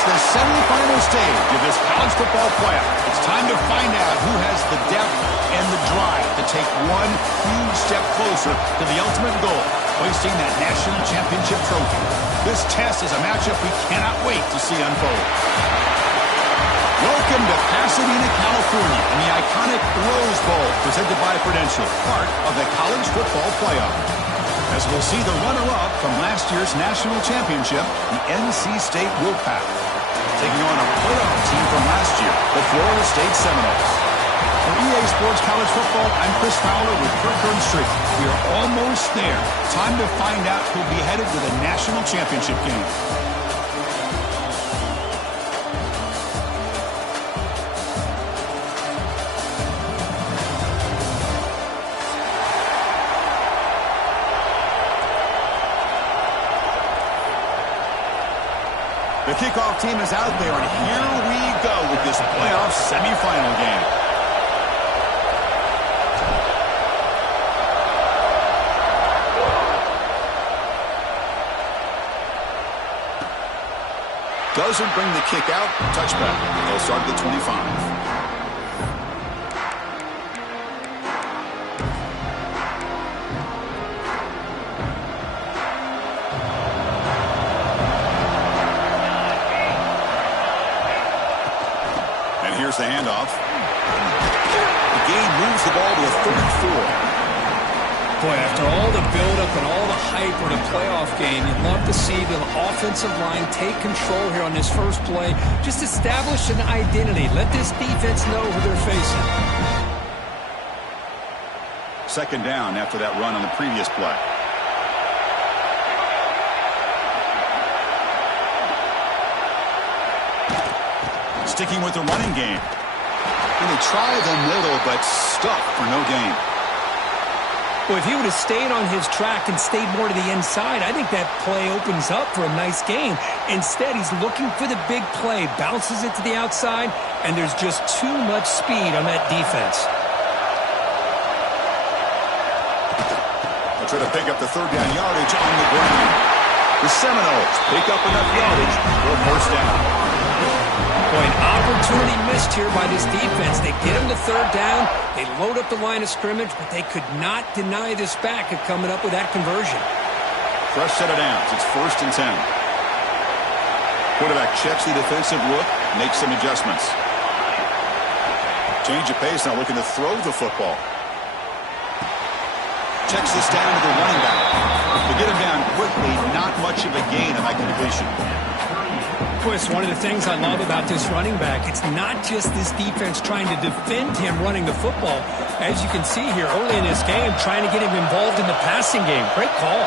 It's the semifinal stage of this college football playoff. It's time to find out who has the depth and the drive to take one huge step closer to the ultimate goal, hoisting that national championship trophy. This test is a matchup we cannot wait to see unfold. Welcome to Pasadena, California, and the iconic Rose Bowl, presented by Prudential, part of the college football playoff. As we'll see the runner-up from last year's national championship, the NC State Wolfpack, taking on a playoff team from last year, the Florida State Seminoles. For EA Sports College Football, I'm Chris Fowler with Kirk Burnstreet. We are almost there. Time to find out who'll be headed to the national championship game. The kickoff team is out there, and here we go with this playoff semifinal game. Doesn't bring the kick out. Touchback. They'll start at the 25. Here's the handoff. The game moves the ball to a 3rd and 4. Boy, after all the buildup and all the hype for the playoff game, you'd love to see the offensive line take control here on this first play. Just establish an identity. Let this defense know who they're facing. 2nd down after that run on the previous play. Sticking with the running game. And they try the middle, but stuck for no gain. Well, if he would have stayed on his track and stayed more to the inside, I think that play opens up for a nice gain. Instead, he's looking for the big play, bounces it to the outside, and there's just too much speed on that defense. They'll try to pick up the 3rd down yardage on the ground. The Seminoles pick up enough yardage for a 1st down. Boy, an opportunity missed here by this defense. They get him to 3rd down. They load up the line of scrimmage, but they could not deny this back of coming up with that conversion. Fresh set of downs. It's 1st and 10. Quarterback checks the defensive look, makes some adjustments. Change of pace, now looking to throw the football. Checks this down to the running back. To get him down quickly, not much of a gain on that completion. Chris, one of the things I love about this running back, it's not just this defense trying to defend him running the football. As you can see here early in this game, trying to get him involved in the passing game. Great call.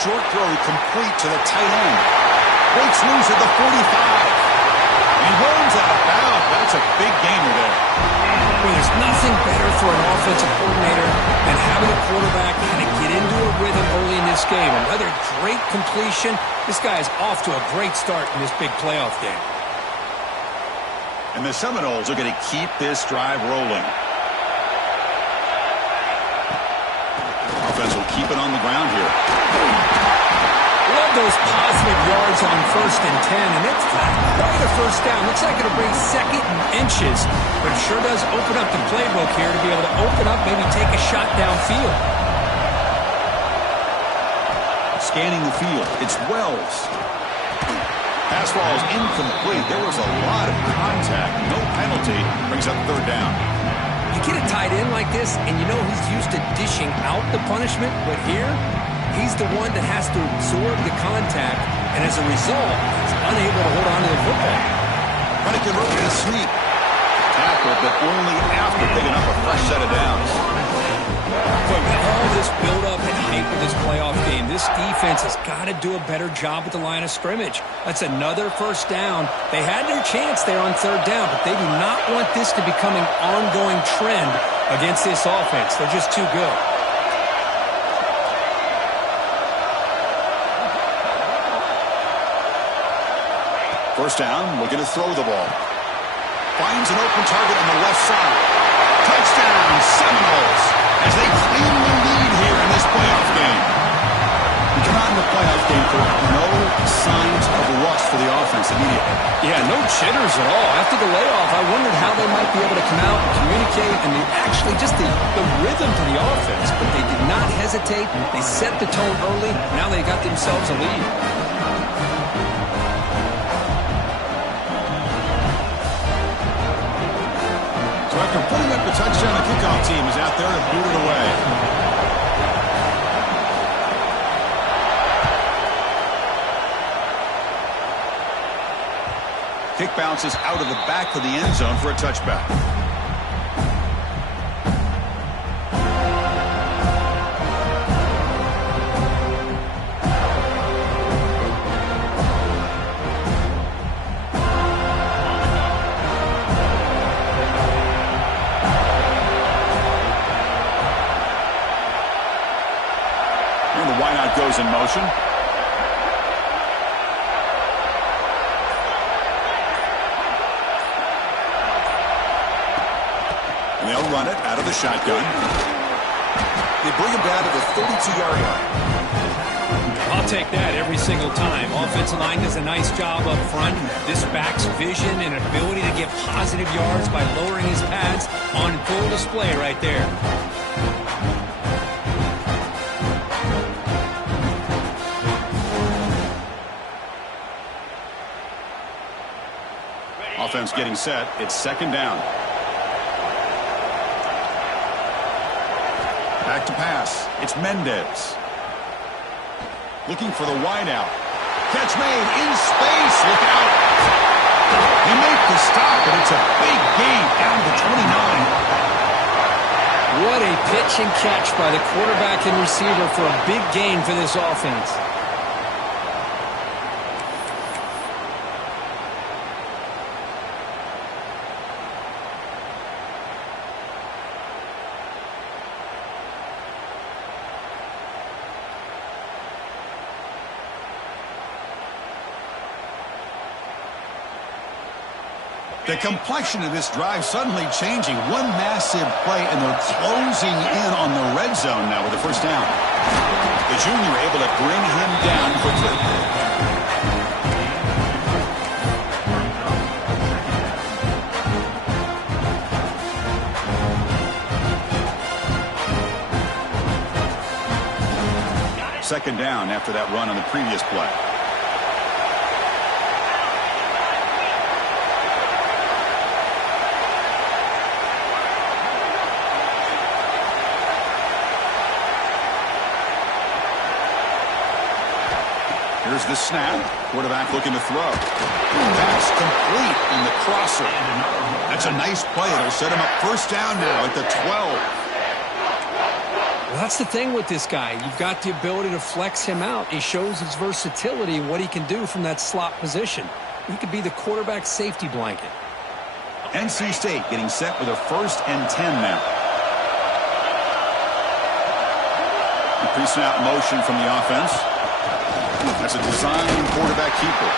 Short throw complete to the tight end. Breaks loose at the 45. And runs out of bounds. That's a big gainer there. Well, there's nothing better for an offensive coordinator than having a quarterback kind of get into a rhythm early in this game. Another great completion. This guy is off to a great start in this big playoff game. And the Seminoles are going to keep this drive rolling. Offense will keep it on the ground here. Love those positive yards on 1st and 10, and it's not quite a 1st down. Looks like it'll bring 2nd and inches, but it sure does open up the playbook here to be able to open up, maybe take a shot downfield. Scanning the field, it's Wells. Pass ball is incomplete. There was a lot of contact. No penalty. Brings up 3rd down. You get a tight end like this, and you know he's used to dishing out the punishment, but here, he's the one that has to absorb the contact, and as a result, he's unable to hold on to the football. Trying to convert it a sneak. Tackle, but only after picking up a fresh set of downs. But with all this build-up and hype of this playoff game, this defense has got to do a better job at the line of scrimmage. That's another 1st down. They had their chance there on 3rd down, but they do not want this to become an ongoing trend against this offense. They're just too good. First down, looking to throw the ball. Finds an open target on the left side. Touchdown, Seminoles. as they claim the lead here in this playoff game. We come out in the playoff game for no signs of rust for the offense immediately. Yeah, no jitters at all. After the layoff, I wondered how they might be able to come out and communicate and actually just the rhythm to the offense. But they did not hesitate. They set the tone early. Now they got themselves a lead. So after putting up the touchdown, the kickoff team is out there to boot it away. Kick bounces out of the back of the end zone for a touchback. And the wideout goes in motion. They'll run it out of the shotgun. They bring him down to the 32-yard line. I'll take that every single time. Offensive line does a nice job up front. This back's vision and ability to get positive yards by lowering his pads on full display right there. Offense getting set. It's second down. Back to pass. It's Mendez. Looking for the wideout. Catch made in space. Look out. They make the stop, but it's a big gain down to 29. What a pitch and catch by the quarterback and receiver for a big gain for this offense. The complexion of this drive suddenly changing. One massive play, and they're closing in on the red zone now with the first down. The junior able to bring him down quickly. Second down after that run on the previous play. Here's the snap. Quarterback looking to throw. Pass complete on the crosser. That's a nice play. It'll set him up first down now at the 12. Well, that's the thing with this guy. You've got the ability to flex him out. He shows his versatility and what he can do from that slot position. He could be the quarterback safety blanket. NC State getting set with a 1st and 10 now. Pre-snap motion from the offense. That's a design quarterback keeper.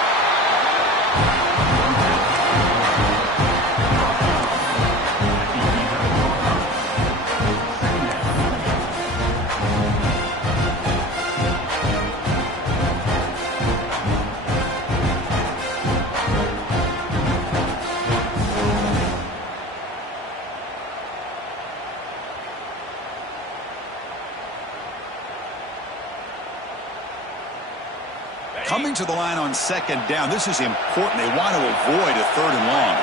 Coming to the line on second down. This is important. They want to avoid a 3rd and long.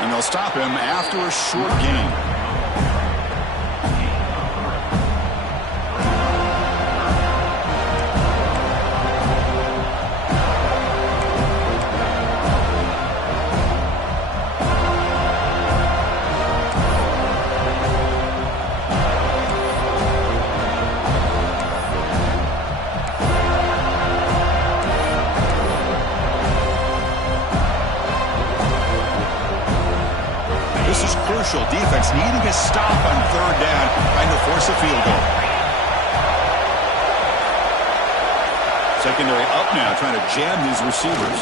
And they'll stop him after a short gain. Defense needing a stop on 3rd down, trying to force a field goal. Secondary up now, trying to jam these receivers.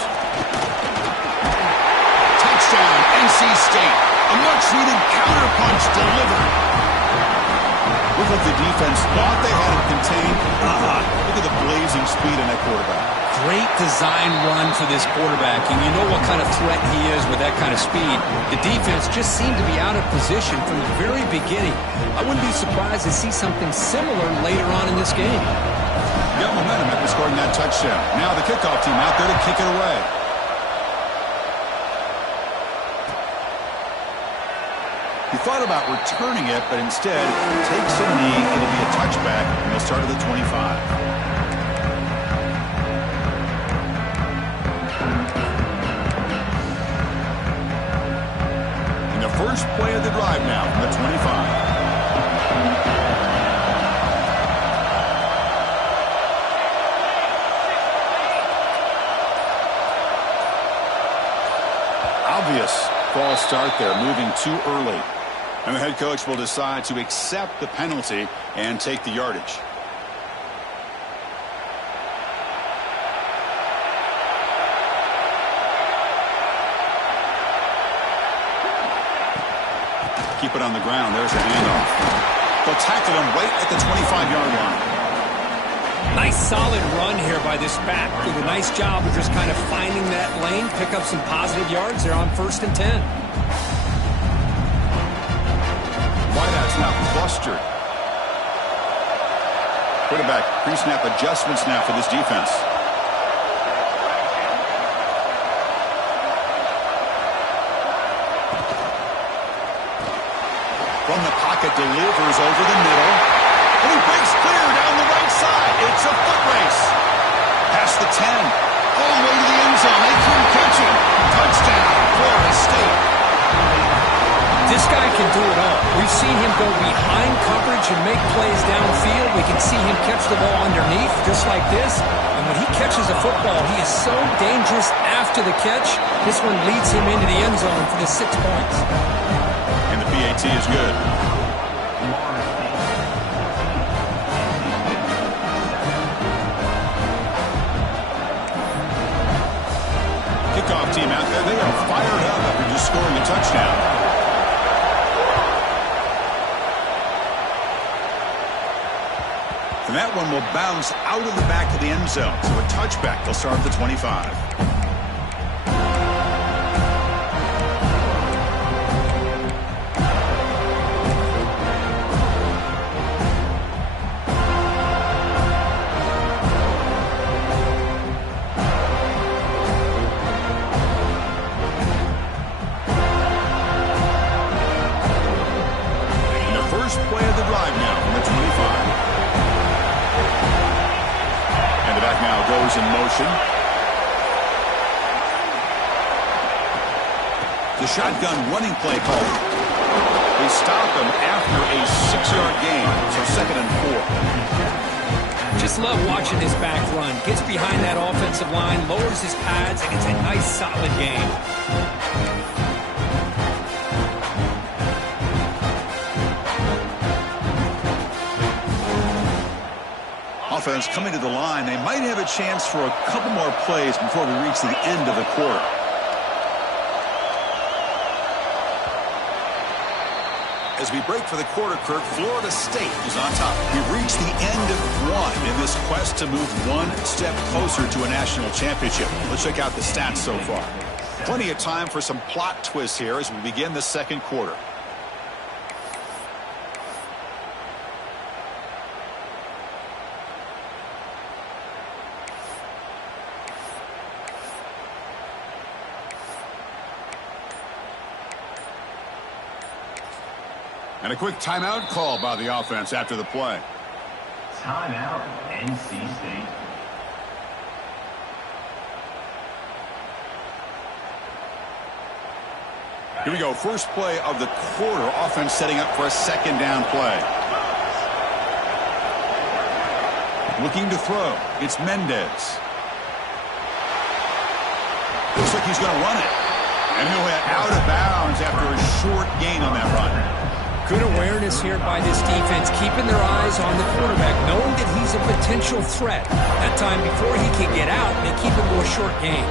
Touchdown, NC State. A much-needed counterpunch delivered. Look like the defense thought they had it contained. Look at the blazing speed in that quarterback. Great design run for this quarterback, and you know what kind of threat he is with that kind of speed. The defense just seemed to be out of position from the very beginning. I wouldn't be surprised to see something similar later on in this game. Got momentum after scoring that touchdown. Now the kickoff team out there to kick it away. He thought about returning it, but instead takes a knee. It'll be a touchback, and they'll start at the 25. First play of the drive now from the 25. Obvious false start there, moving too early. And the head coach will decide to accept the penalty and take the yardage. Keep it on the ground. There's a handoff. They'll tackle him right at the 25-yard line. Nice solid run here by this back. Did a nice job of just kind of finding that lane, pick up some positive yards there on 1st and 10. Wideout's now clustered. Quarterback pre-snap adjustments now for this defense. From the pocket, delivers over the middle. And he breaks clear down the right side. It's a foot race. Past the 10. All the way to the end zone. They couldn't catch him. Touchdown, Florida State. This guy can do it all. We've seen him go behind coverage and make plays downfield. We can see him catch the ball underneath, just like this. And when he catches a football, he is so dangerous after the catch. This one leads him into the end zone for the 6 points. And the PAT is good. Kickoff team out there. They are fired up after just scoring a touchdown. And that one will bounce out of the back of the end zone. So a touchback. They'll start at the 25. In motion. The shotgun running play called. They stop him after a 6-yard gain, so 2nd and 4. Just love watching this back run. Gets behind that offensive line, lowers his pads, and it's a nice solid game. Offense coming to the line. They might have a chance for a couple more plays before we reach the end of the quarter. As we break for the quarter, Kirk, Florida State is on top. We've reached the end of one in this quest to move one step closer to a national championship. Let's check out the stats so far. Plenty of time for some plot twists here as we begin the 2nd quarter. And a quick timeout call by the offense after the play. Timeout, NC State. Here we go. First play of the quarter. Offense setting up for a 2nd down play. Looking to throw. It's Mendez. Looks like he's going to run it. And he'll head out of bounds after a short gain on that run. Good awareness here by this defense, keeping their eyes on the quarterback, knowing that he's a potential threat. That time before he can get out, they keep him to a short gain.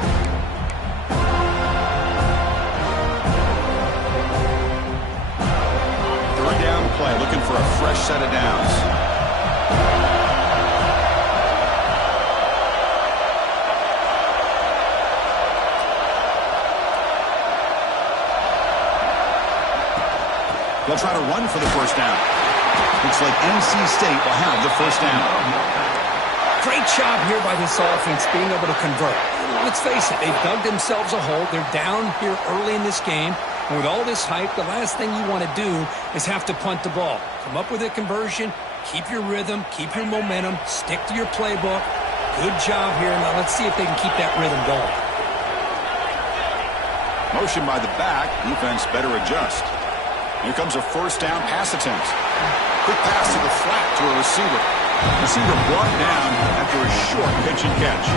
Third down play, looking for a fresh set of downs. They'll try to run for the first down. Looks like NC State will have the first down. Great job here by this offense being able to convert. Let's face it, they've dug themselves a hole. They're down here early in this game. And with all this hype, the last thing you want to do is have to punt the ball. Come up with a conversion, keep your rhythm, keep your momentum, stick to your playbook. Good job here. Now let's see if they can keep that rhythm going. Motion by the back. Defense better adjust. Here comes a first down pass attempt. Quick pass to the flat to a receiver. Receiver brought down after a short pitch and catch.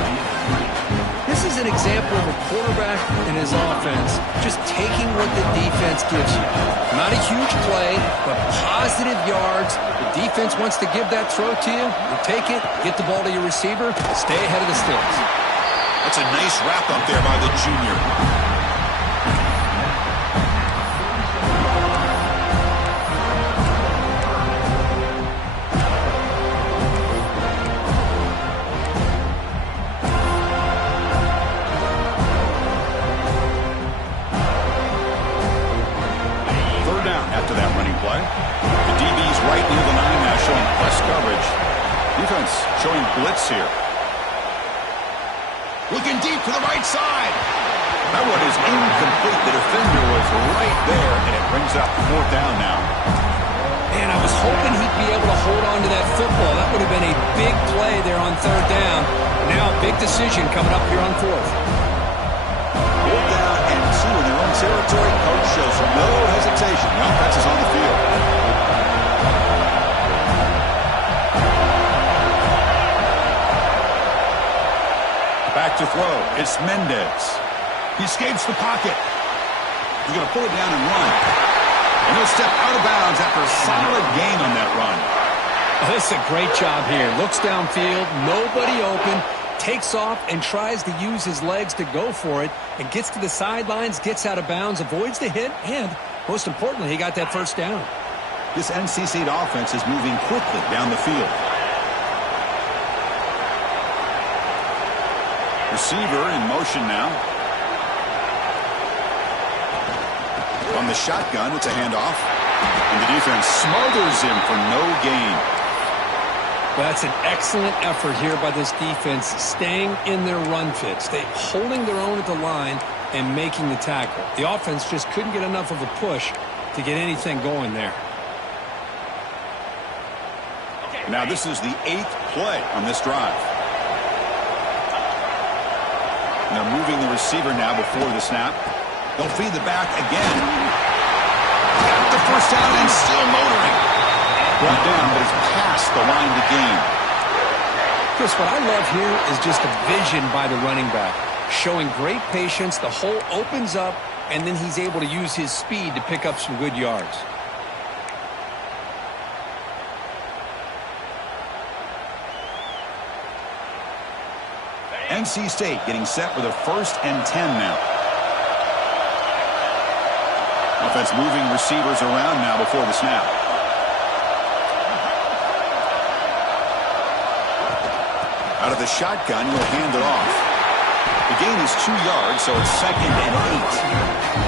This is an example of a quarterback and his offense just taking what the defense gives you. Not a huge play, but positive yards. The defense wants to give that throw to you. You take it, get the ball to your receiver, stay ahead of the sticks. That's a nice wrap up there by the junior. The DB's right near the line now, showing press coverage. Defense showing blitz here. Looking deep to the right side. That one is incomplete. The defender was right there, and it brings up fourth down now. Man, I was hoping he'd be able to hold on to that football. That would have been a big play there on third down. Now, big decision coming up here on fourth. Fourth down and 2 in their own territory. Coach shows no hesitation. The offense is on the field. Back to throw. It's Mendez. He escapes the pocket. He's going to pull it down and run. And he'll step out of bounds after a solid gain on that run. This is a great job here. Looks downfield, nobody open, takes off and tries to use his legs to go for it, and gets to the sidelines, gets out of bounds, avoids the hit, and most importantly, he got that first down. This NC State offense is moving quickly down the field. Receiver in motion now. On the shotgun, it's a handoff. And the defense smothers him for no gain. That's an excellent effort here by this defense, staying in their run fits. They holding their own at the line and making the tackle. The offense just couldn't get enough of a push to get anything going there. Now this is the 8th play on this drive. And they're moving the receiver now before the snap. They'll feed the back again. Got the first down and still motoring. Brought down, but it's past the line to gain. Chris, what I love here is just the vision by the running back. Showing great patience, the hole opens up, and then he's able to use his speed to pick up some good yards. NC State getting set with a 1st and 10 now. Offense moving receivers around now before the snap. Out of the shotgun, he'll hand it off. The gain is 2 yards, so it's 2nd and 8.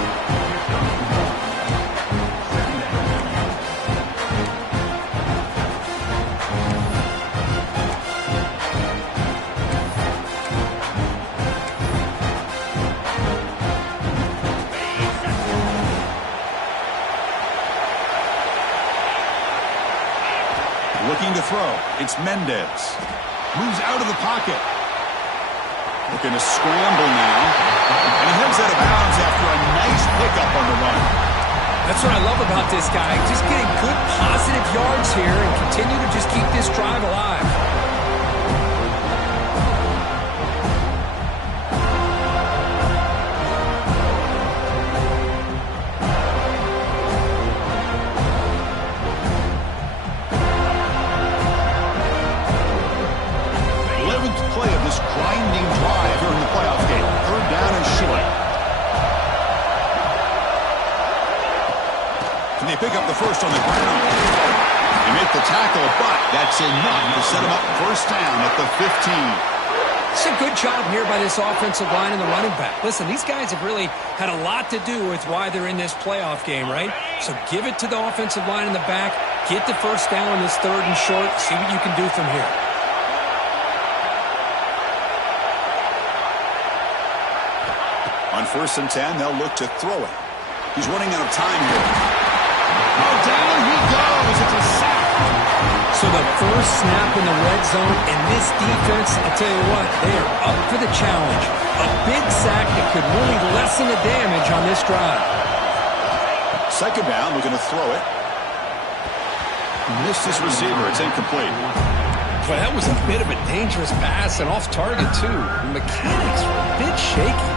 Looking to throw. It's Mendez. Moves out of the pocket. Looking to scramble now. And he heads out of bounds after a nice pickup on the run. That's what I love about this guy. Just getting good positive yards here and continue to just keep this drive alive. they pick up the first on the ground. They make the tackle, but that's enough to set them up first down at the 15. It's a good job here by this offensive line and the running back. Listen, these guys have really had a lot to do with why they're in this playoff game, right? So give it to the offensive line in the back. Get the first down on this 3rd and short. See what you can do from here. On 1st and 10, they'll look to throw it. He's running out of time here. Oh, down he goes. It's a sack. So the first snap in the red zone, and this defense, I'll tell you what, they are up for the challenge. A big sack that could really lessen the damage on this drive. 2nd down, we're going to throw it. Missed his receiver. It's incomplete. Boy, that was a bit of a dangerous pass and off target, too. The mechanics were a bit shaky.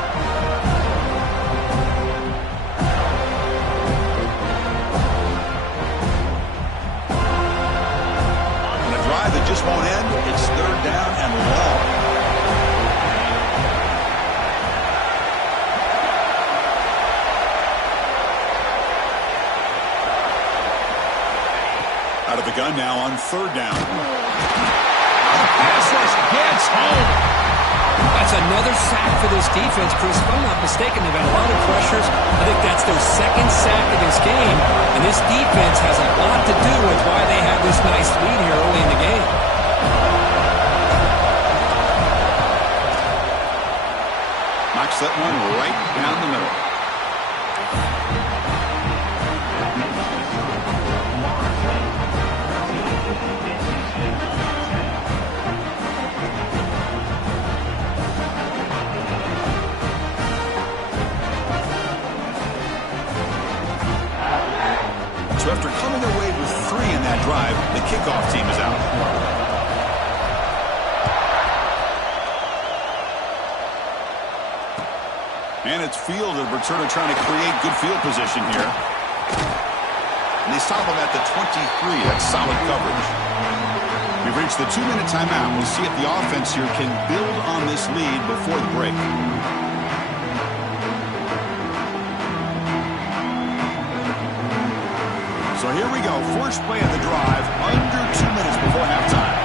That just won't end. It's 3rd down and long. Out of the gun now on 3rd down. The pass rush gets home. That's another sack for this defense, Chris. If I'm not mistaken, they've had a lot of pressures. I think that's their 2nd sack of this game. And this defense has a lot to do with why they have this nice lead here early in the game. Knocks that one right down the middle. So after coming away with 3 in that drive, the kickoff team is out. And it's fielded. Returner trying to create good field position here. And they stop him at the 23. That's solid coverage. We've reached the 2-minute timeout. We'll see if the offense here can build on this lead before the break. So here we go. First play of the drive. Under 2 minutes before halftime.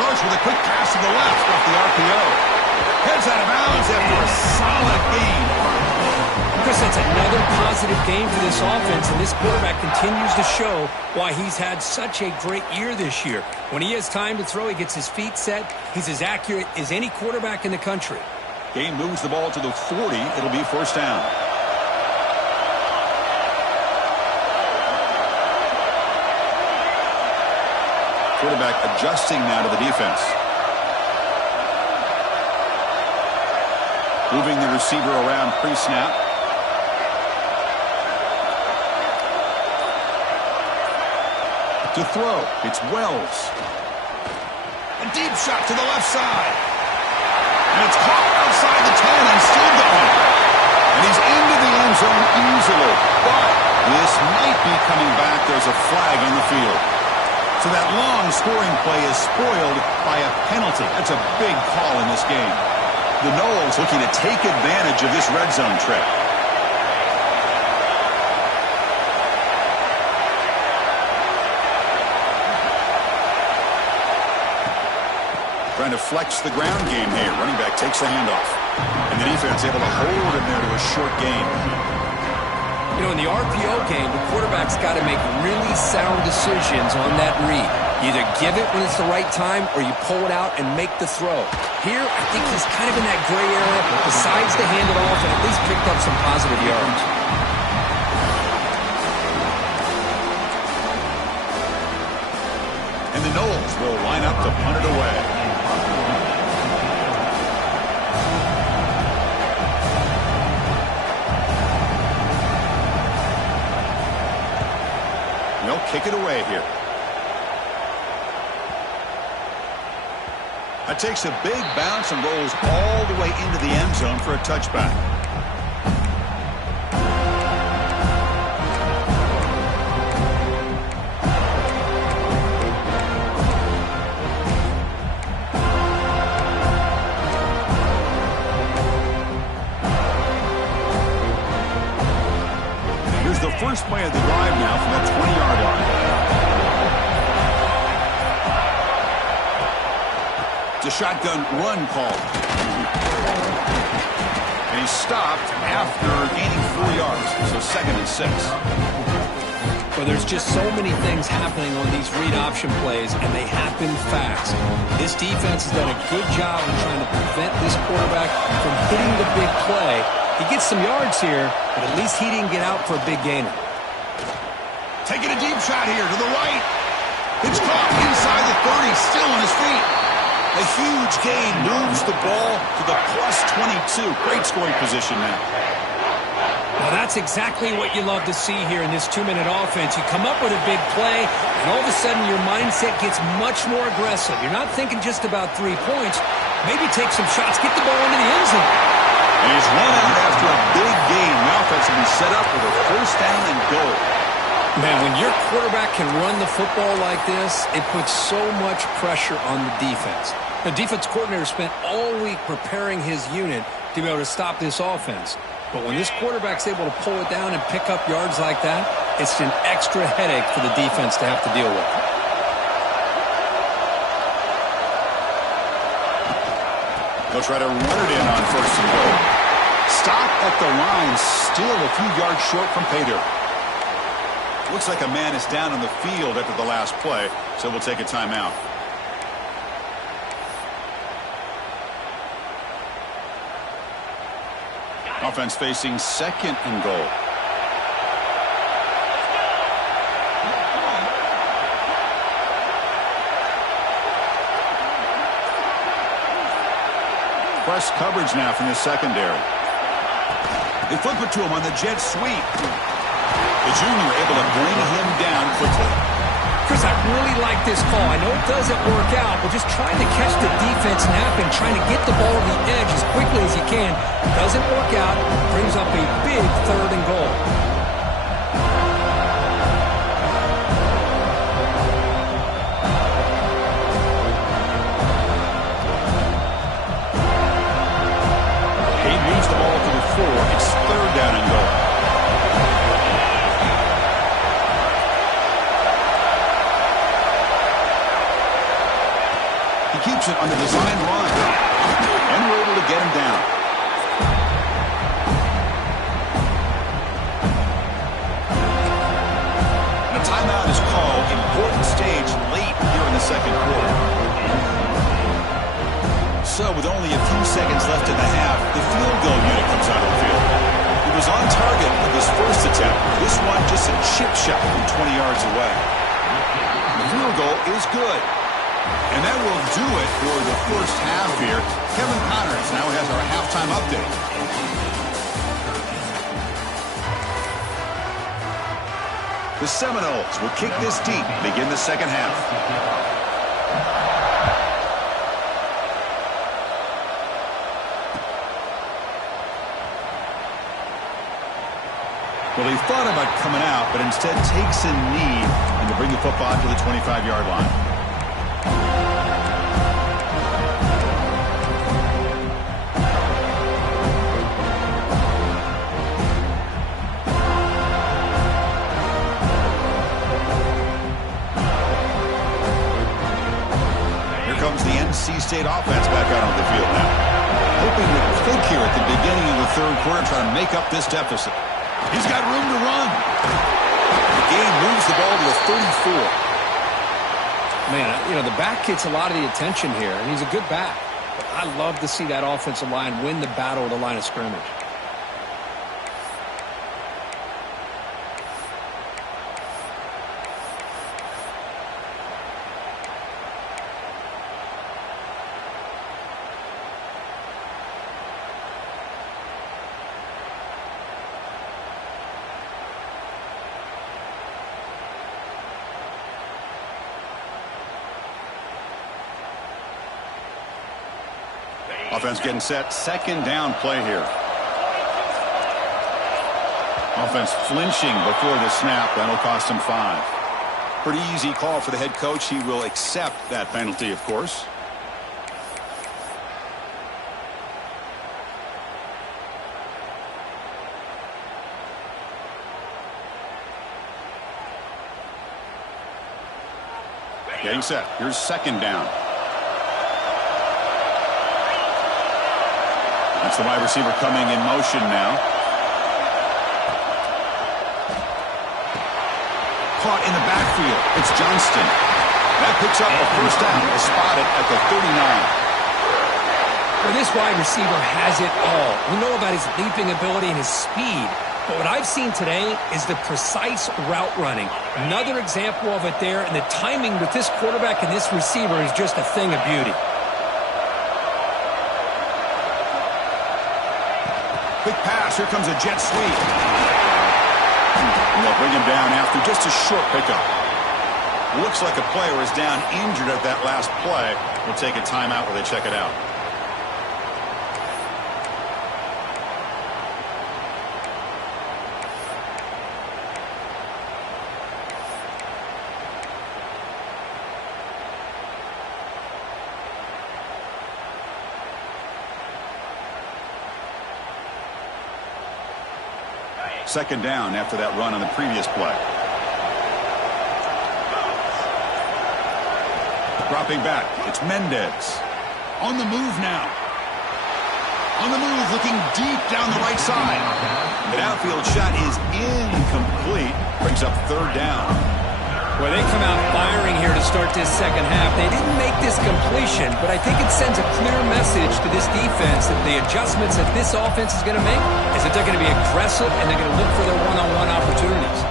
Starts with a quick pass to the left off the RPO. Heads out of bounds after a solid game. Chris, that's another positive game for this offense, and this quarterback continues to show why he's had such a great year this year. When he has time to throw, he gets his feet set. He's as accurate as any quarterback in the country. Game moves the ball to the 40. It'll be first down. Quarterback adjusting now to the defense. Moving the receiver around pre-snap. To throw, it's Wells. A deep shot to the left side. And it's caught outside the 10 and still going. And he's into the end zone easily. But this might be coming back. There's a flag on the field. So that long scoring play is spoiled by a penalty. That's a big call in this game. The Noles looking to take advantage of this red zone trip. Trying to flex the ground game here. Running back takes the handoff. And the defense able to hold him there to a short gain. You know, in the RPO game, the quarterback's got to make really sound decisions on that read. You either give it when it's the right time or you pull it out and make the throw. Here, I think he's kind of in that gray area, decides to hand it off and at least picked up some positive yards. And the Noles will line up to punt it away. They'll kick it away here. That takes a big bounce and rolls all the way into the end zone for a touchback. first play of the drive now from the 20-yard line. It's a shotgun run call. And he's stopped after gaining 4 yards. So 2nd and 6. Well, there's just so many things happening on these read option plays, and they happen fast. This defense has done a good job of trying to prevent this quarterback from hitting the big play. He gets some yards here, but at least he didn't get out for a big gainer. Taking a deep shot here to the right. It's caught inside the 30, still on his feet. A huge gain moves the ball to the +22. Great scoring position now. Now, that's exactly what you love to see here in this 2-minute offense. You come up with a big play, and all of a sudden your mindset gets much more aggressive. You're not thinking just about 3 points. Maybe take some shots, get the ball into the end zone. And he's run out after a big gain. The offense will be set up with a 1st down and goal. Man, when your quarterback can run the football like this, it puts so much pressure on the defense. The defense coordinator spent all week preparing his unit to be able to stop this offense. But when this quarterback's able to pull it down and pick up yards like that, it's an extra headache for the defense to have to deal with. They'll try to run it in on 1st and goal. Stop at the line, still a few yards short from pay dirt. Looks like a man is down on the field after the last play, so we'll take a timeout. Offense facing 2nd and goal. Press coverage now from the secondary. They flip it to him on the jet sweep. The junior able to bring him down quickly. Chris, I really like this call. I know it doesn't work out, but just trying to catch the defense napping, trying to get the ball to the edge as quickly as you can. Doesn't work out. Brings up a big 3rd and goal. He moves the ball to the 4. It's 3rd down and goal. Keeps it on the design run. And we're able to get him down. And a timeout is called. Important stage late here in the 2nd quarter. So with only a few seconds left in the half, the field goal unit comes out of the field. He was on target with his first attempt. This one just a chip shot from 20 yards away. The field goal is good. And that will do it for the first half here. Kevin Connors now has our halftime update. The Seminoles will kick this deep and begin the 2nd half. Well, he thought about coming out, but instead takes a knee and to bring the football to the 25-yard line. NC State offense back out on the field now. Hoping to click here at the beginning of the 3rd quarter, trying to make up this deficit. He's got room to run. The game moves the ball to the 34. Man, you know, the back gets a lot of the attention here, and he's a good back. But I love to see that offensive line win the battle of the line of scrimmage. Offense getting set. 2nd down play here. Offense flinching before the snap. That'll cost him 5. Pretty easy call for the head coach. He will accept that penalty, of course. Getting set. Here's second down. That's the wide receiver coming in motion now. Caught in the backfield. It's Johnston. That picks up a first down. Is spotted at the 39. Well, this wide receiver has it all. We know about his leaping ability and his speed. But what I've seen today is the precise route running. Another example of it there, and the timing with this quarterback and this receiver is just a thing of beauty. Quick pass. Here comes a jet sweep. And they'll bring him down after just a short pickup. Looks like a player is down injured at that last play. We'll take a timeout while they check it out. Second down after that run on the previous play. Dropping back. It's Mendez. On the move now. On the move, looking deep down the right side. The outfield shot is incomplete. Brings up third down. Well, they come out firing here to start this second half. They didn't make this completion, but I think it sends a clear message to this defense that the adjustments that this offense is going to make is that they're going to be aggressive and they're going to look for their one-on-one opportunities.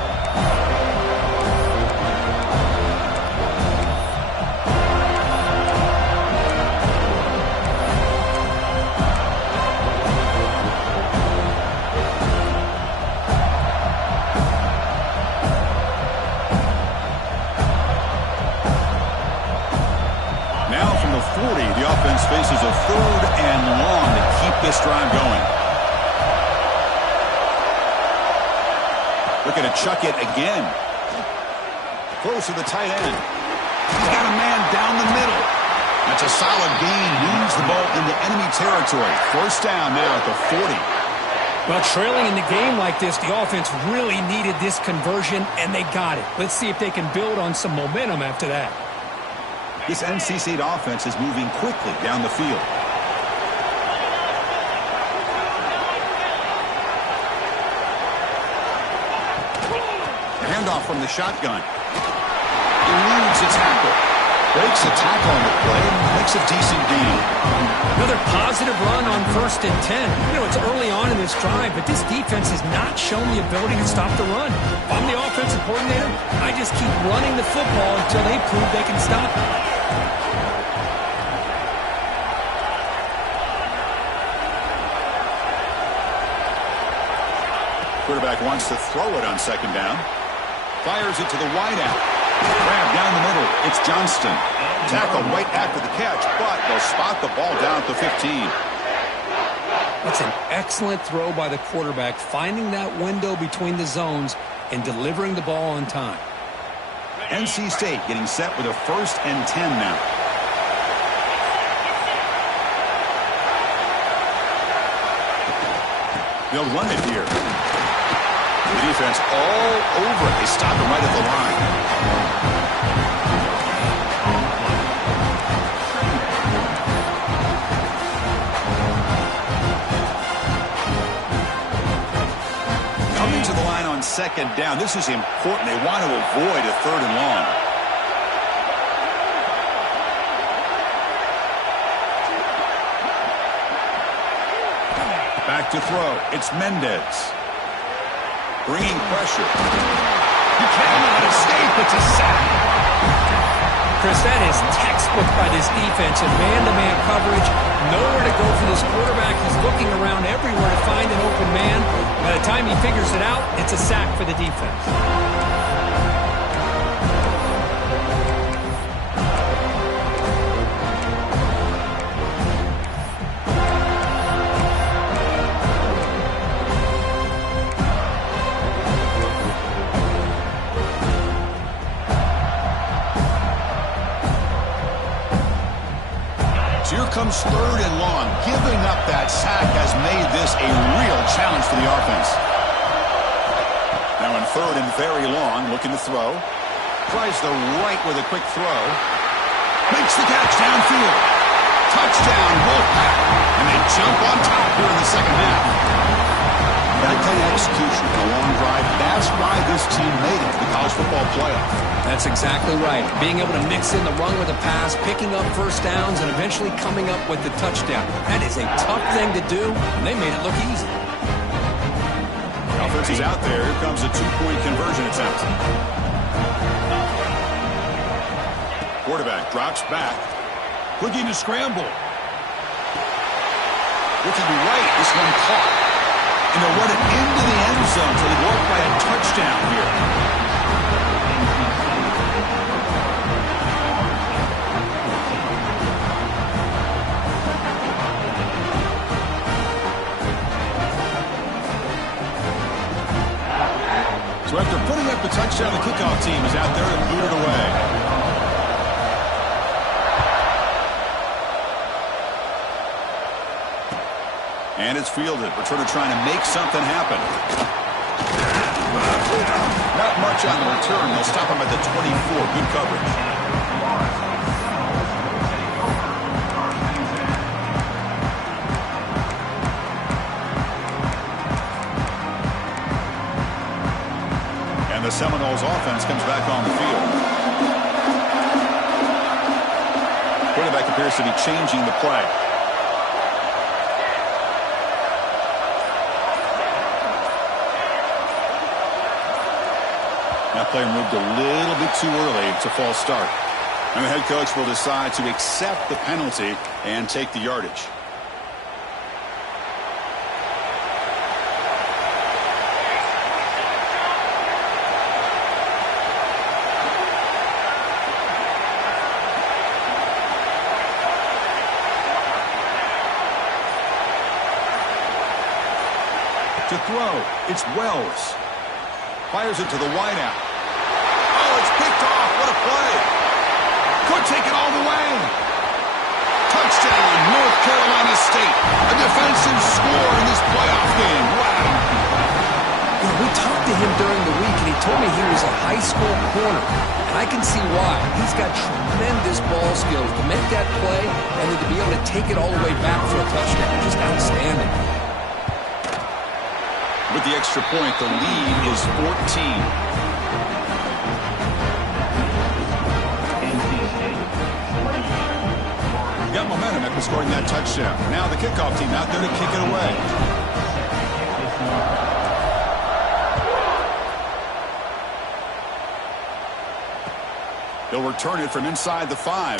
Faces a third and long to keep this drive going. Looking to chuck it again. Close to the tight end. He's got a man down the middle. That's a solid gain. Moves the ball into enemy territory. First down now at the 40. Well, trailing in the game like this, the offense really needed this conversion, and they got it. Let's see if they can build on some momentum after that. This NC State offense is moving quickly down the field. Handoff from the shotgun. Eludes a tackle. Breaks a tackle on the play and makes a decent gain. Another positive run on 1st and 10. You know, it's early on in this drive, but this defense has not shown the ability to stop the run. If I'm the offensive coordinator, I just keep running the football until they prove they can stop it. Quarterback wants to throw it on second down. Fires it to the wideout. Grab down the middle. It's Johnston. Tackle right after the catch, but they'll spot the ball down at the 15. That's an excellent throw by the quarterback, finding that window between the zones and delivering the ball on time. NC State getting set with a 1st and 10 now. They'll run it here. The defense all over it. They stop him right at the line. Coming to the line on second down. This is important. They want to avoid a third and long. Back to throw. It's Mendez. Bringing pressure. He cannot escape. It's a sack. Chris, that is textbook by this defense in man-to-man coverage. Nowhere to go for this quarterback. He's looking around everywhere to find an open man. By the time he figures it out, it's a sack for the defense. Comes third and long. Giving up that sack has made this a real challenge for the offense. Now in third and very long, looking to throw. Tries the right with a quick throw. Makes the catch downfield. Touchdown, Wolfpack. And they jump on top here in the second half. That kind of execution in a long drive, that's why this team made it to the college football playoff. That's exactly right. Being able to mix in the run with the pass, picking up first downs, and eventually coming up with the touchdown. That is a tough thing to do, and they made it look easy. The offense is out there. Here comes a two-point conversion attempt. Quarterback drops back. Looking to scramble. Looking right. This one caught. And they'll run it into the end zone to the Wolf by a touchdown here. So after putting up the touchdown, the kickoff team is out there and boot it away. And it's fielded. Returner trying to make something happen. Not much on the return. They'll stop him at the 24. Good coverage. And the Seminoles offense comes back on the field. Quarterback appears to be changing the play. That play moved a little bit too early. It's a false start. And the head coach will decide to accept the penalty and take the yardage. To throw, it's Wells. Fires it to the wideout. Oh, it's picked off. What a play. Could take it all the way. Touchdown, North Carolina State. A defensive score in this playoff game. Wow. Yeah, we talked to him during the week, and he told me he was a high school corner. And I can see why. He's got tremendous ball skills to make that play and then to be able to take it all the way back for a touchdown. Just outstanding. With the extra point, the lead is 14. Got momentum after scoring that touchdown. Now the kickoff team out there to kick it away. They'll return it from inside the 5.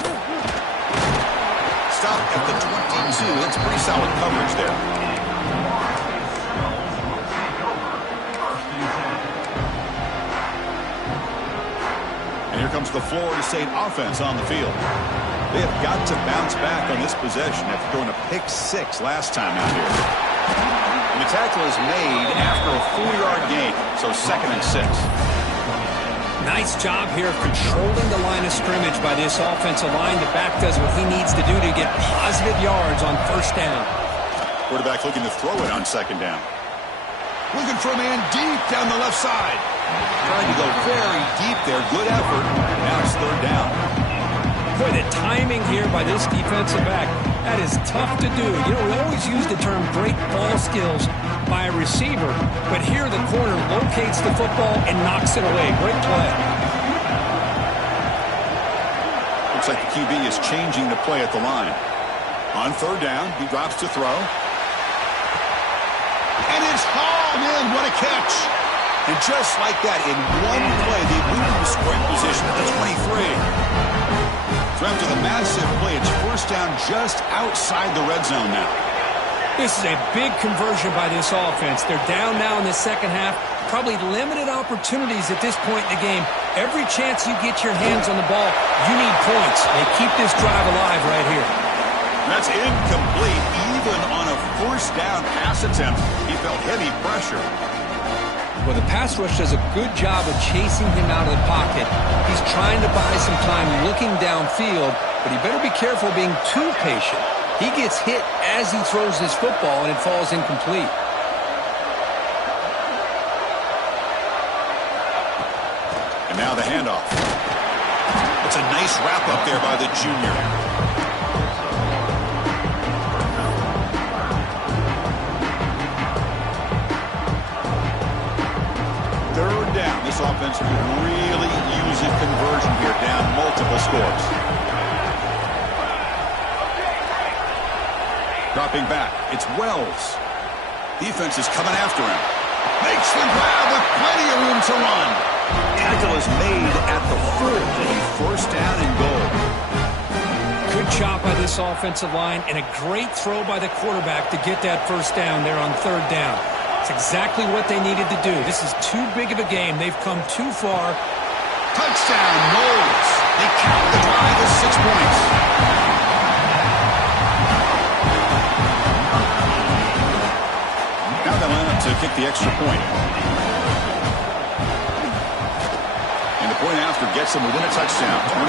Stop at the 22. That's pretty solid coverage there. Here comes the Florida State offense on the field. They have got to bounce back on this possession after going a pick 6 last time out here. And the tackle is made after a 4-yard gain, so 2nd and 6. Nice job here of controlling the line of scrimmage by this offensive line. The back does what he needs to do to get positive yards on first down. Quarterback looking to throw it on 2nd down. Looking for a man deep down the left side. Trying to go very deep there. Good effort. Now it's 3rd down. Boy, the timing here by this defensive back, that is tough to do. You know, we always use the term great ball skills by a receiver, but here the corner locates the football and knocks it away. Great play. Looks like the QB is changing the play at the line. On 3rd down, he drops to throw. And it's hauled in. What a catch. And just like that, in one play, they moved to scoring position at the 23. So after the massive play, it's 1st down just outside the red zone now. This is a big conversion by this offense. They're down now in the second half. Probably limited opportunities at this point in the game. Every chance you get your hands on the ball, you need points. They keep this drive alive right here. That's incomplete. Even on a 1st down pass attempt, he felt heavy pressure. Well, the pass rush does a good job of chasing him out of the pocket. He's trying to buy some time looking downfield, but he better be careful being too patient. He gets hit as he throws his football, and it falls incomplete. And now the handoff. Nice wrap up there by the junior. Third down. This offense will really use a conversion here, down multiple scores. Dropping back. It's Wells. Defense is coming after him. Makes the grab with plenty of room to run. Tackle is made at the 40. First down and goal. Good job by this offensive line and a great throw by the quarterback to get that first down there on third down. It's exactly what they needed to do. This is too big of a game. They've come too far. Touchdown, Knowles. They count the drive as 6 points. Now they line up to kick the extra point. And the point after gets them within a touchdown, 28-21.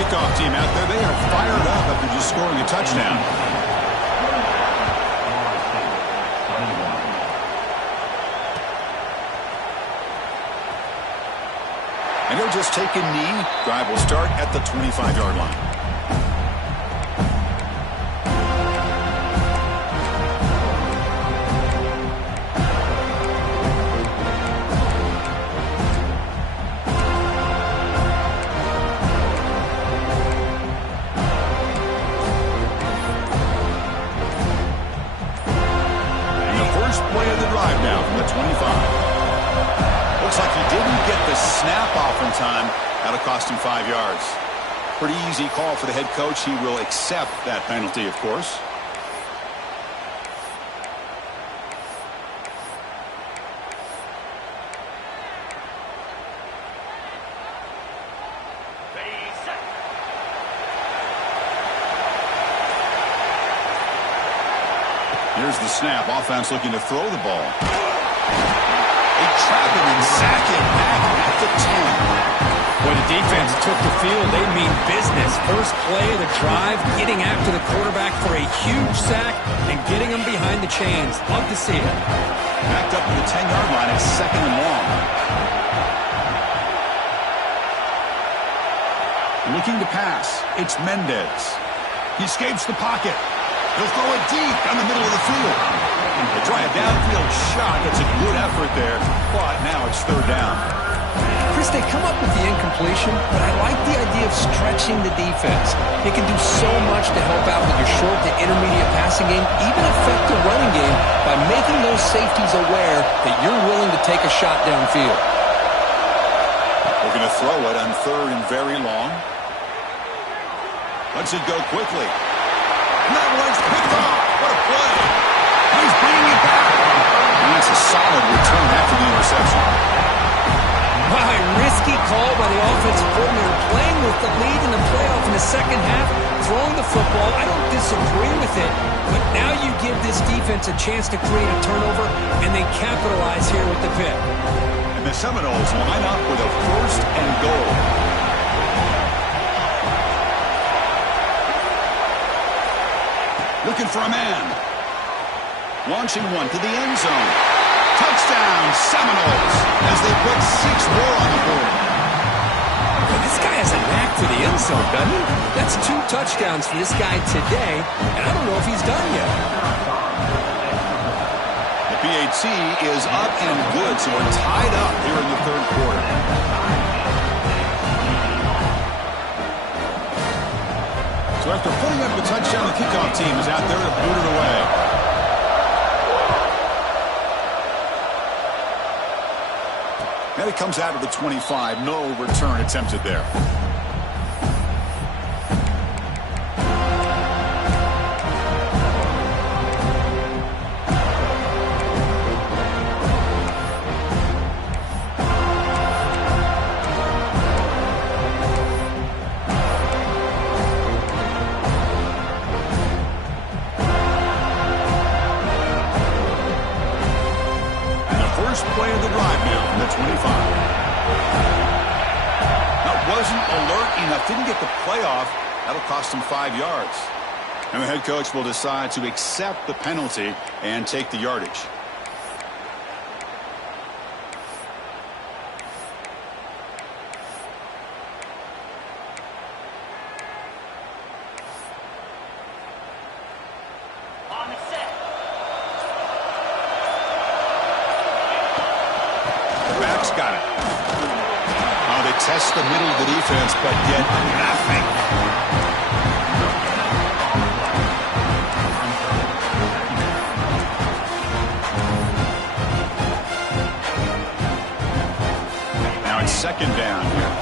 Kickoff team out there, they are fired up after just scoring a touchdown. And he'll just take a knee. Drive will start at the 25-yard line. And the first play of the drive now from the 25. Looks like he didn't get the snap off in time. That'll cost him 5 yards. Pretty easy call for the head coach. He will accept that penalty, of course. Here's the snap. Offense looking to throw the ball. They trap him and sack him back at the 10. When the defense took the field, they mean business. First play of the drive, getting after the quarterback for a huge sack and getting him behind the chains. Love to see it. Backed up to the 10-yard line. It's 2nd and long. Looking to pass. It's Mendez. He escapes the pocket. He'll throw it deep down the middle of the field. They try a downfield shot. That's a good effort there, but now it's 3rd down. Chris, they come up with the incompletion, but I like the idea of stretching the defense. It can do so much to help out with your short to intermediate passing game, even affect the running game by making those safeties aware that you're willing to take a shot downfield. We're going to throw it on 3rd and very long. Lets it go quickly. And that one's picked off. What a play. He's bringing it back. And that's a solid return after the interception. Wow, a risky call by the offensive coordinator, playing with the lead in the playoff in the second half, throwing the football. I don't disagree with it, but now you give this defense a chance to create a turnover, and they capitalize here with the pick. And the Seminoles line up with a 1st and goal. Looking for a man. Launching one to the end zone. Touchdown, Seminoles, as they put 6 more on the board. Well, this guy has a knack for the end zone, doesn't he? That's 2 touchdowns for this guy today, and I don't know if he's done yet. The PAT is up and good, so we're tied up here in the 3rd quarter. So after putting up the touchdown, the kickoff team is out there to boot it away. And it comes out of the 25. No return attempted there. First play of the drive now from the 25. That wasn't alert enough. Didn't get the playoff. That'll cost him 5 yards. And the head coach will decide to accept the penalty and take the yardage. the middle of the defense, but get nothing. Now it's second down here.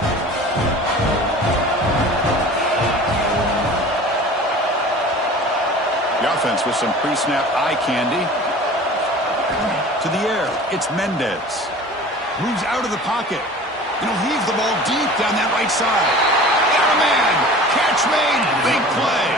The offense with some pre-snap eye candy. To the air, it's Mendez. Moves out of the pocket. And he'll heave the ball deep down that right side. Got a man. Catch made. Big play.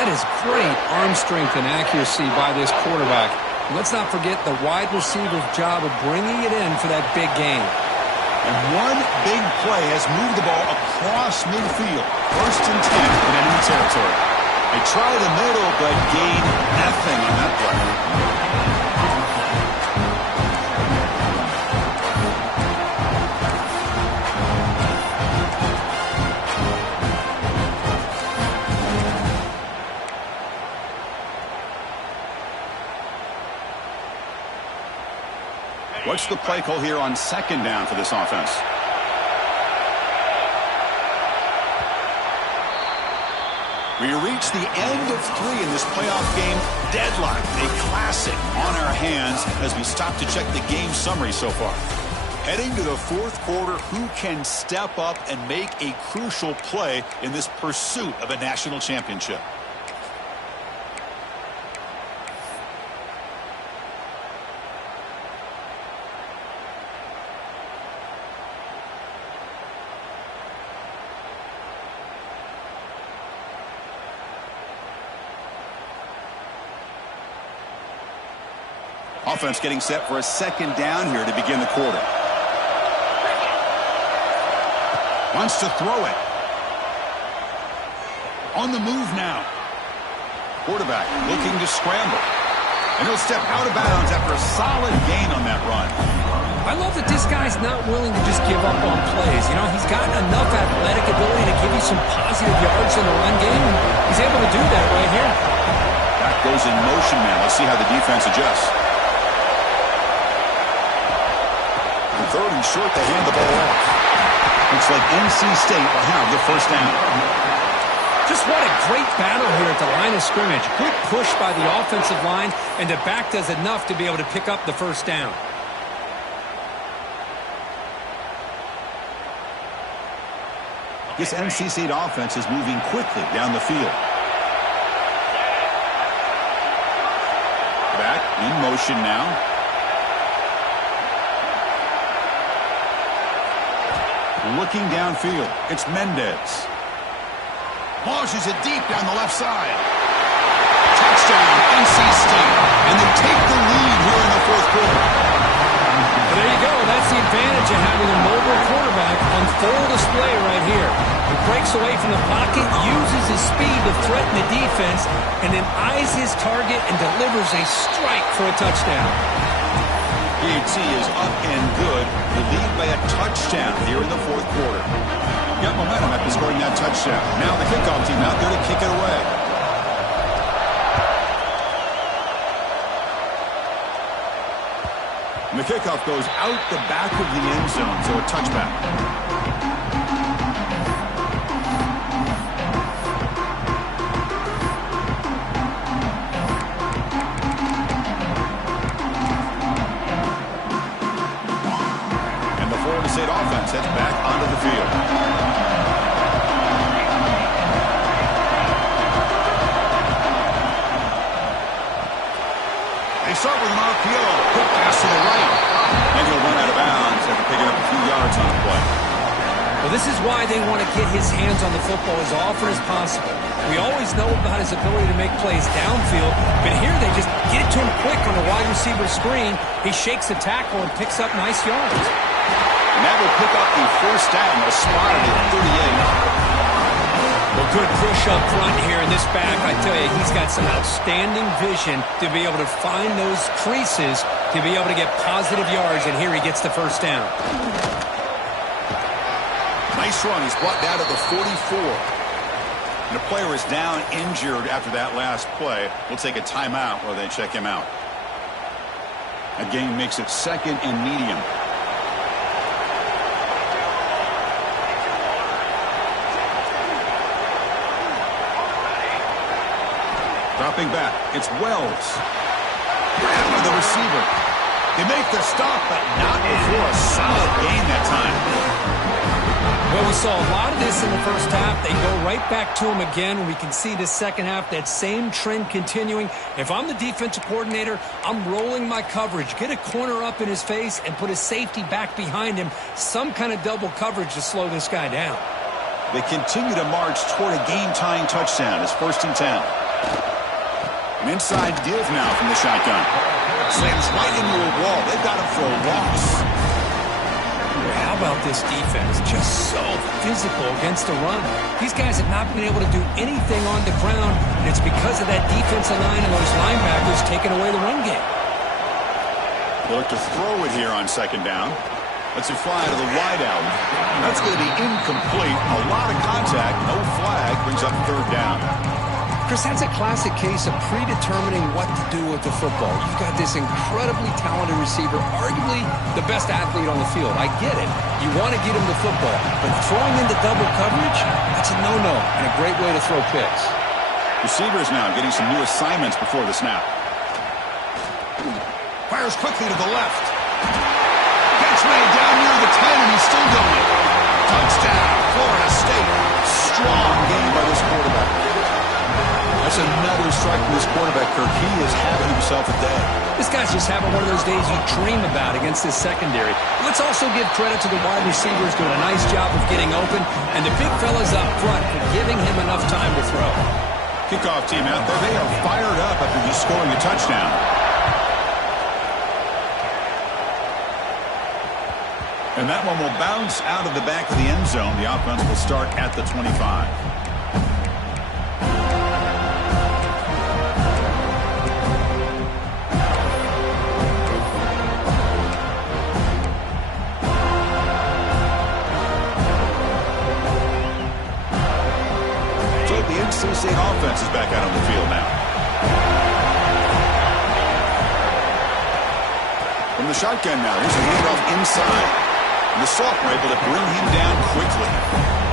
That is great arm strength and accuracy by this quarterback. Let's not forget the wide receiver's job of bringing it in for that big gain. And one big play has moved the ball across midfield. 1st and 10 in enemy territory. They try the middle, but gain nothing on that play. What's the play call here on second down for this offense? We reach the end of 3 in this playoff game. Deadlocked, a classic on our hands as we stop to check the game summary so far. Heading to the 4th quarter, who can step up and make a crucial play in this pursuit of a national championship? Offense getting set for a second down here to begin the quarter. Wants to throw it. On the move now. Quarterback looking to scramble. And he'll step out of bounds after a solid gain on that run. I love that this guy's not willing to just give up on plays. You know, he's got enough athletic ability to give you some positive yards in the run game, and he's able to do that right here. Back goes in motion now. Let's see how the defense adjusts. 3rd and short, they hand the ball off. Looks like NC State will have the 1st down. Just what a great battle here at the line of scrimmage. Good push by the offensive line, and the back does enough to be able to pick up the 1st down. This NC State offense is moving quickly down the field. Back in motion now. Looking downfield, it's Mendez. Launches it deep down the left side. Touchdown, NC State. And they take the lead here in the 4th quarter. Well, there you go. That's the advantage of having a mobile quarterback on full display right here. He breaks away from the pocket, uses his speed to threaten the defense, and then eyes his target and delivers a strike for a touchdown. PAT is up and good. The lead by a touchdown here in the 4th quarter. Got momentum after scoring that touchdown. Now the kickoff team out there to kick it away. And the kickoff goes out the back of the end zone, so a touchback. State offense heads back onto the field. They start with an RPO. Quick pass to the right. And he'll run out of bounds after picking up a few yards on the play. Well, this is why they want to get his hands on the football as often as possible. We always know about his ability to make plays downfield, but here they just get it to him quick on the wide receiver screen. He shakes the tackle and picks up nice yards. And that will pick up the 1st down. A spot at 38. Well, good push up front here in this back. I tell you, he's got some outstanding vision to be able to find those creases, to be able to get positive yards, and here he gets the 1st down. Nice run. He's brought down to the 44. And the player is down injured after that last play. We'll take a timeout while they check him out. That game makes it 2nd and medium. Dropping back, it's Wells. Grabbed by the receiver. They make the stop, but not before a solid gain that time. Well, we saw a lot of this in the first half. They go right back to him again, and we can see the second half, that same trend continuing. If I'm the defensive coordinator, I'm rolling my coverage. Get a corner up in his face and put a safety back behind him. Some kind of double coverage to slow this guy down. They continue to march toward a game-tying touchdown. It's 1st and 10. An inside give now from the shotgun. Slams right into a wall. They've got him for a loss. How about this defense? Just so physical against the run. These guys have not been able to do anything on the ground, and it's because of that defensive line and those linebackers taking away the run game. They look to throw it here on 2nd down. Let's it fly to the wideout. That's going to be incomplete. A lot of contact, no flag, brings up 3rd down. Chris, that's a classic case of predetermining what to do with the football. You've got this incredibly talented receiver, arguably the best athlete on the field. I get it. You want to get him the football, but throwing into double coverage, that's a no-no and a great way to throw picks. Receivers now getting some new assignments before the snap. Fires quickly to the left. Catch made down near the 10, and he's still going. Touchdown, Florida State. Strong game by this quarterback. That's another strike from this quarterback, Kirk. He is having himself a day. This guy's just having one of those days you dream about against this secondary. Let's also give credit to the wide receivers doing a nice job of getting open, and the big fellas up front for giving him enough time to throw. Kickoff team out there. They are fired up after just scoring a touchdown. And that one will bounce out of the back of the end zone. The offense will start at the 25. NC State offense is back out on the field now. From the shotgun now, here's a handoff inside. And the Sophomore able to bring him down quickly.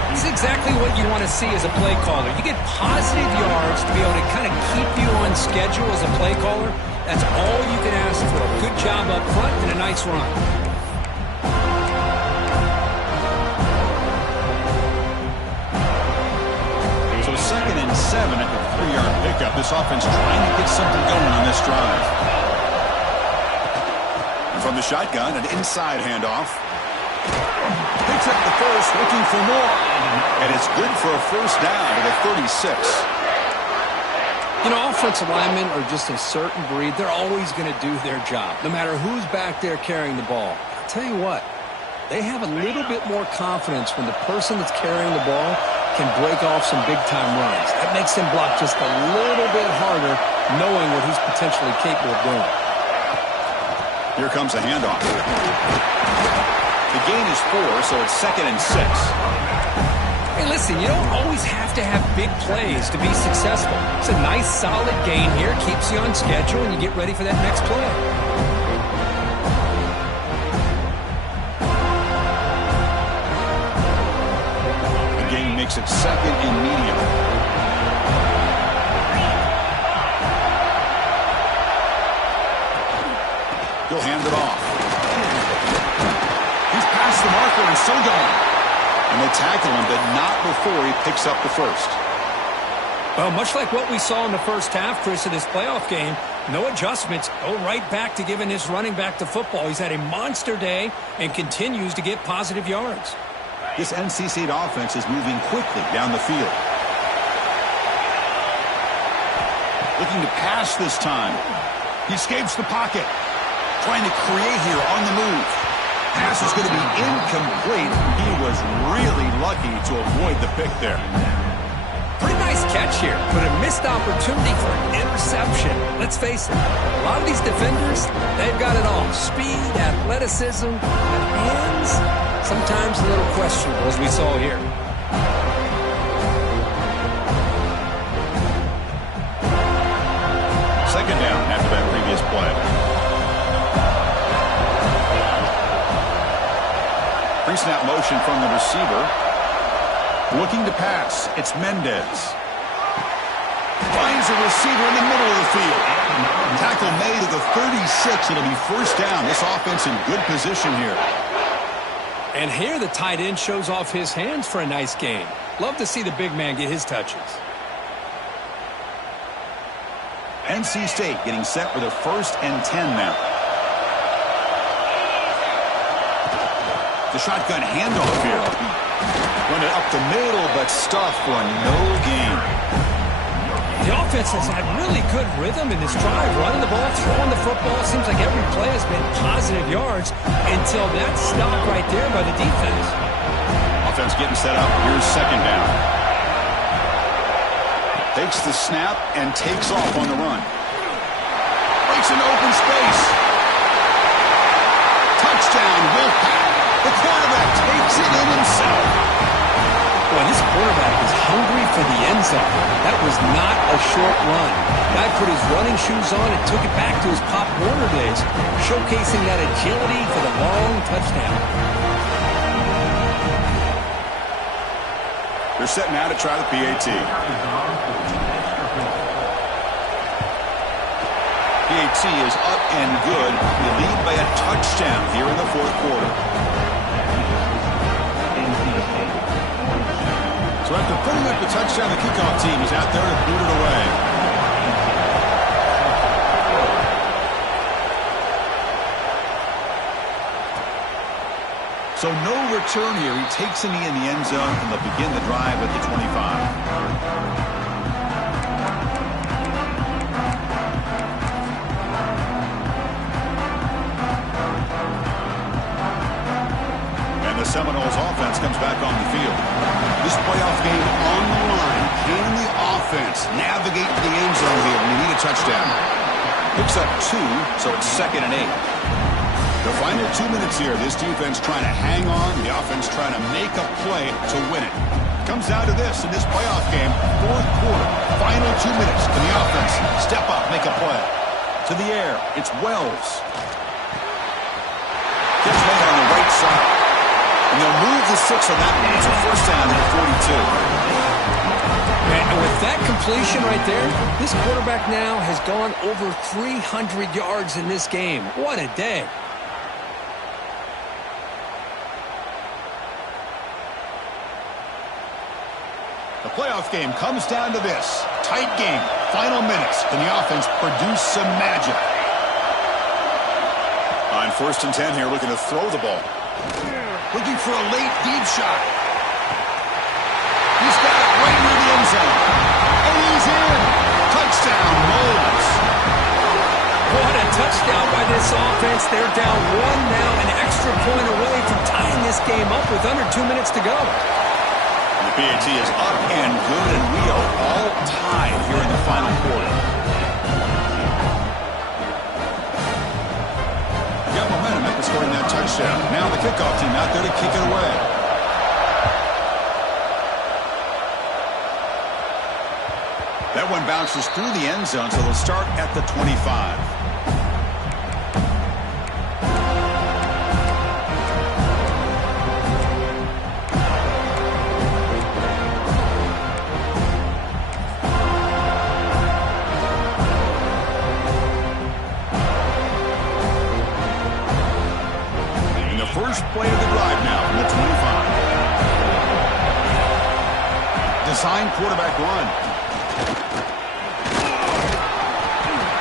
He's exactly what you want to see as a play caller. You get positive yards to be able to kind of keep you on schedule as a play caller. That's all you can ask for. A good job up front and a nice run. So 2nd and 7 at the 3-yard pickup. This offense trying to get something going on this drive. And from the shotgun, an inside handoff. Picks up the first, looking for more. And it's good for a 1st down at the 36. You know, offensive linemen are just a certain breed. They're always going to do their job, no matter who's back there carrying the ball. I'll tell you what, they have a little bit more confidence when the person that's carrying the ball can break off some big-time runs. That makes him block just a little bit harder, knowing what he's potentially capable of doing. Here comes a handoff. The gain is 4, so it's 2nd and 6. Hey, listen, you don't always have to have big plays to be successful. It's a nice, solid gain here. Keeps you on schedule, and you get ready for that next play. The gain makes it 2nd and medium. He'll hand it off. He's past the marker and still going. And they tackle him, but not before he picks up the first. Well, much like what we saw in the first half, Chris, of this playoff game, no adjustments. Go right back to giving his running back the football. He's had a monster day and continues to get positive yards. This NC State offense is moving quickly down the field. Looking to pass this time. He escapes the pocket. Trying to create here on the move. Pass is going to be incomplete. He was really lucky to avoid the pick there. Pretty nice catch here, but a missed opportunity for an interception. Let's face it, a lot of these defenders, they've got it all. Speed, athleticism, and hands, sometimes a little questionable, as we saw here. Second down after that previous play. Pre-snap motion from the receiver. Looking to pass. It's Mendez. Finds finds a receiver in the middle of the field. Tackle made at the 36. It'll be first down. This offense in good position here. And here the tight end shows off his hands for a nice gain. Love to see the big man get his touches. NC State getting set for the 1st and 10 now. The shotgun handoff here. Run it up the middle, but stuffed for no gain. The offense has had really good rhythm in this drive. Running the ball, throwing the football. Seems like every play has been positive yards until that stop right there by the defense. Offense getting set up. Here's 2nd down. Takes the snap and takes off on the run. Breaks into open space. Touchdown, Wolfpack. The quarterback takes it in himself. Boy, this quarterback is hungry for the end zone. That was not a short run. Guy put his running shoes on and took it back to his Pop Warner days, showcasing that agility for the long touchdown. They're setting out to try the PAT. PAT is up and good. They lead by a touchdown here in the 4th quarter. So after putting up the touchdown, the kickoff team is out there to boot it away. So no return here. He takes a knee in the end zone, and they'll begin the drive at the 25. The Seminoles offense comes back on the field. This playoff game on the line. Can the offense navigate the end zone here when they need a touchdown? Picks up 2, so it's 2nd and 8. The final 2 minutes here. This defense trying to hang on. The offense trying to make a play to win it. Comes down to this in this playoff game. 4th quarter. Final 2 minutes. Can the offense step up, make a play? To the air. It's Wells. Gets made on the right side. And they'll move the 6 on that one. It's a first down at 42. And with that completion right there, this quarterback now has gone over 300 yards in this game. What a day. The playoff game comes down to this. Tight game. Final minutes. Can the offense produce some magic? On 1st and 10 here, looking to throw the ball. Looking for a late deep shot. He's got it right near the end zone. And he's in. Touchdown, Moles. What a touchdown by this offense. They're down 1 now, an extra point away from tying this game up with under 2 minutes to go. The PAT is up and good, and we are all tied here in the final quarter. Got momentum after scoring that touchdown. Now the kickoff team out there to kick it away. That one bounces through the end zone, so they'll start at the 25. First play of the drive now from the 25. Design quarterback run.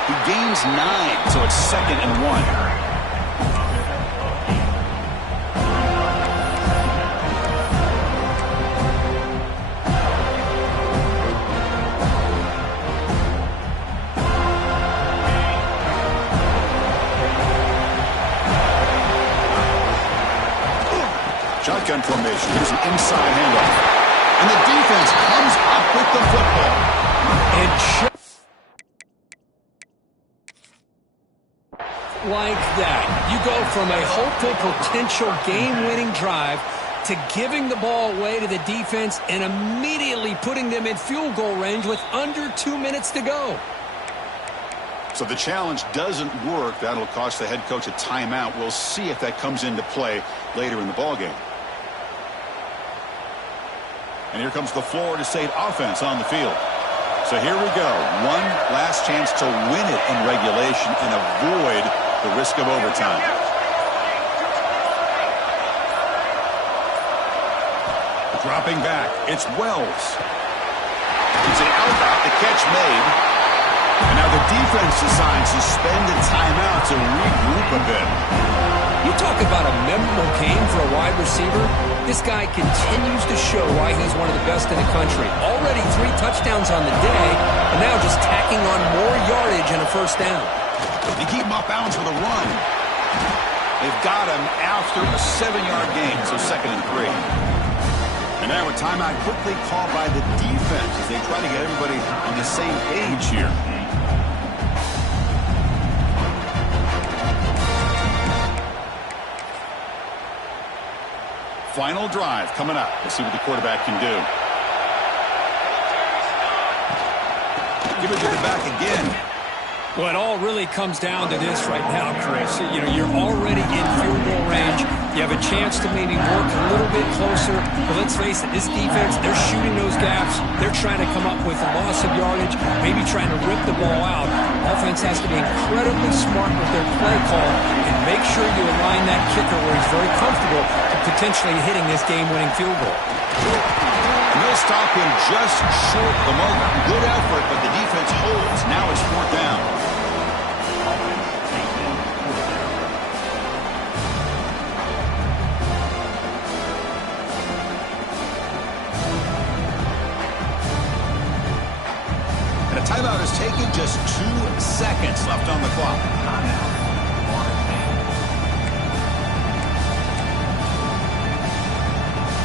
He gains 9, so it's 2nd and 1. Shotgun formation. Here's an inside handoff. And the defense comes up with the football. And like that, you go from a hopeful potential game-winning drive to giving the ball away to the defense and immediately putting them in field goal range with under 2 minutes to go. So the challenge doesn't work. That'll cost the head coach a timeout. We'll see if that comes into play later in the ballgame. And here comes the Florida State offense on the field. So here we go. One last chance to win it in regulation and avoid the risk of overtime. Dropping back, it's Wells. It's an out, the catch made. And now the defense decides to spend a timeout to regroup a bit. You talk about a memorable game for a wide receiver. This guy continues to show why he's one of the best in the country. Already 3 touchdowns on the day, and now just tacking on more yardage and a first down. They keep him off balance with a run. They've got him after a 7-yard gain, so 2nd and 3. And now a timeout quickly called by the defense as they try to get everybody on the same page here. Final drive coming up. Let's see what the quarterback can do. Give it to the back again. Well, it all really comes down to this right now, Chris. You know, you're already in field goal range. You have a chance to maybe work a little bit closer. But let's face it, this defense, they're shooting those gaps. They're trying to come up with a loss of yardage, maybe trying to rip the ball out. Offense has to be incredibly smart with their play call and make sure you align that kicker where he's very comfortable to potentially hitting this game-winning field goal. And they'll stop him just short of the mark. Good effort, but the defense holds. Now it's 4th down. And a timeout is taken, just 2 seconds left on the clock.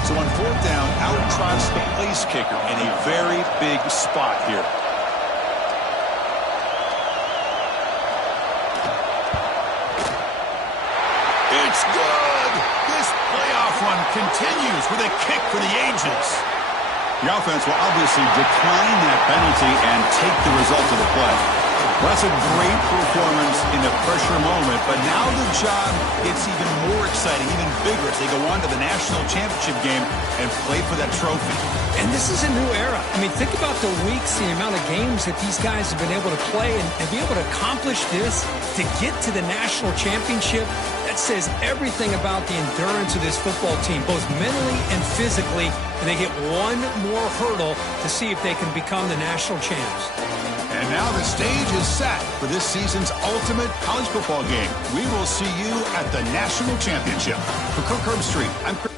So on 4th down, out trots the place kicker in a very big spot here. It's good! This playoff run continues with a kick for the ages. The offense will obviously decline that penalty and take the result of the play. Well, that's a great performance in a pressure moment, but now the job gets even more exciting, even bigger as they go on to the national championship game and play for that trophy. And this is a new era. I mean, think about the weeks, the amount of games that these guys have been able to play and be able to accomplish this, to get to the national championship. That says everything about the endurance of this football team, both mentally and physically, and they get one more hurdle to see if they can become the national champs. And now the stage is set for this season's ultimate college football game. We will see you at the national championship. For Kirk Herbstreit, I'm Chris.